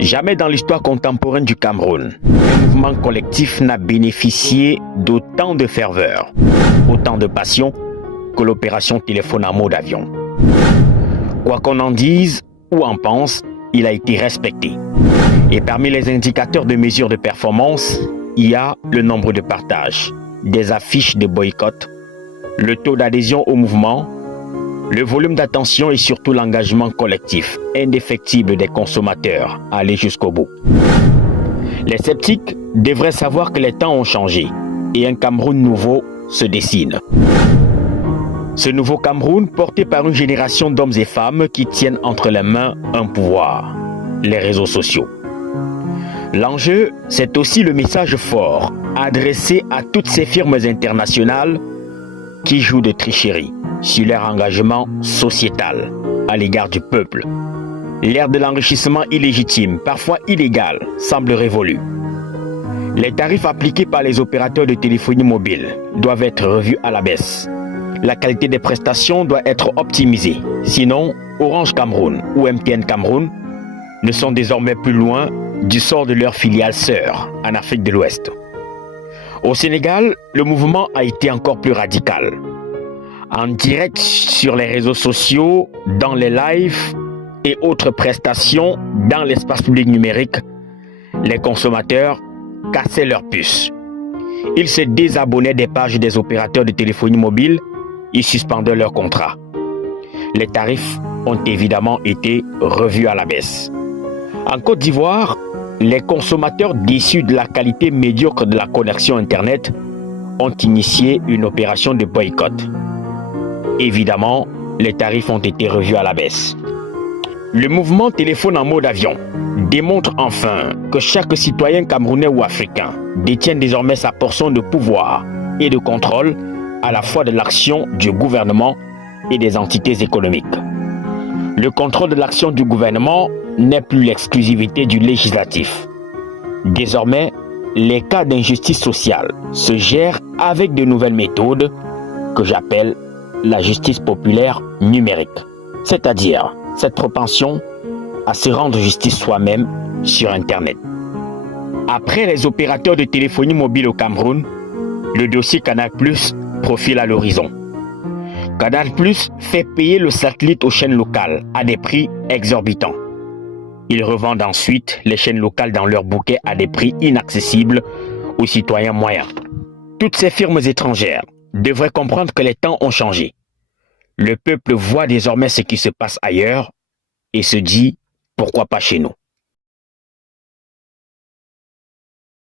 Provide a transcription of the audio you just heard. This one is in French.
Jamais dans l'histoire contemporaine du Cameroun, un mouvement collectif n'a bénéficié d'autant de ferveur, autant de passion que l'opération Téléphone en mode avion. Quoi qu'on en dise ou en pense, il a été respecté. Et parmi les indicateurs de mesure de performance, il y a le nombre de partages, des affiches de boycott, le taux d'adhésion au mouvement, le volume d'attention et surtout l'engagement collectif indéfectible des consommateurs à aller jusqu'au bout. Les sceptiques devraient savoir que les temps ont changé et un Cameroun nouveau se dessine. Ce nouveau Cameroun porté par une génération d'hommes et femmes qui tiennent entre les mains un pouvoir, les réseaux sociaux. L'enjeu, c'est aussi le message fort adressé à toutes ces firmes internationales qui jouent de tricherie sur leur engagement sociétal à l'égard du peuple. L'ère de l'enrichissement illégitime, parfois illégal, semble révolue. Les tarifs appliqués par les opérateurs de téléphonie mobile doivent être revus à la baisse. La qualité des prestations doit être optimisée. Sinon, Orange Cameroun ou MTN Cameroun ne sont désormais plus loin du sort de leur filiale sœur en Afrique de l'Ouest. Au Sénégal, le mouvement a été encore plus radical. En direct sur les réseaux sociaux, dans les lives et autres prestations dans l'espace public numérique, les consommateurs cassaient leurs puces. Ils se désabonnaient des pages des opérateurs de téléphonie mobile et suspendaient leurs contrats. Les tarifs ont évidemment été revus à la baisse. En Côte d'Ivoire, les consommateurs déçus de la qualité médiocre de la connexion Internet ont initié une opération de boycott. Évidemment, les tarifs ont été revus à la baisse. Le mouvement Téléphone en mode avion démontre enfin que chaque citoyen camerounais ou africain détient désormais sa portion de pouvoir et de contrôle à la fois de l'action du gouvernement et des entités économiques. Le contrôle de l'action du gouvernement n'est plus l'exclusivité du législatif. Désormais, les cas d'injustice sociale se gèrent avec de nouvelles méthodes que j'appelle la justice populaire numérique, c'est-à-dire cette propension à se rendre justice soi-même sur Internet. Après les opérateurs de téléphonie mobile au Cameroun, le dossier Canal+ profile à l'horizon. Canal+ fait payer le satellite aux chaînes locales à des prix exorbitants. Ils revendent ensuite les chaînes locales dans leur bouquet à des prix inaccessibles aux citoyens moyens. Toutes ces firmes étrangères devraient comprendre que les temps ont changé. Le peuple voit désormais ce qui se passe ailleurs et se dit « pourquoi pas chez nous ?»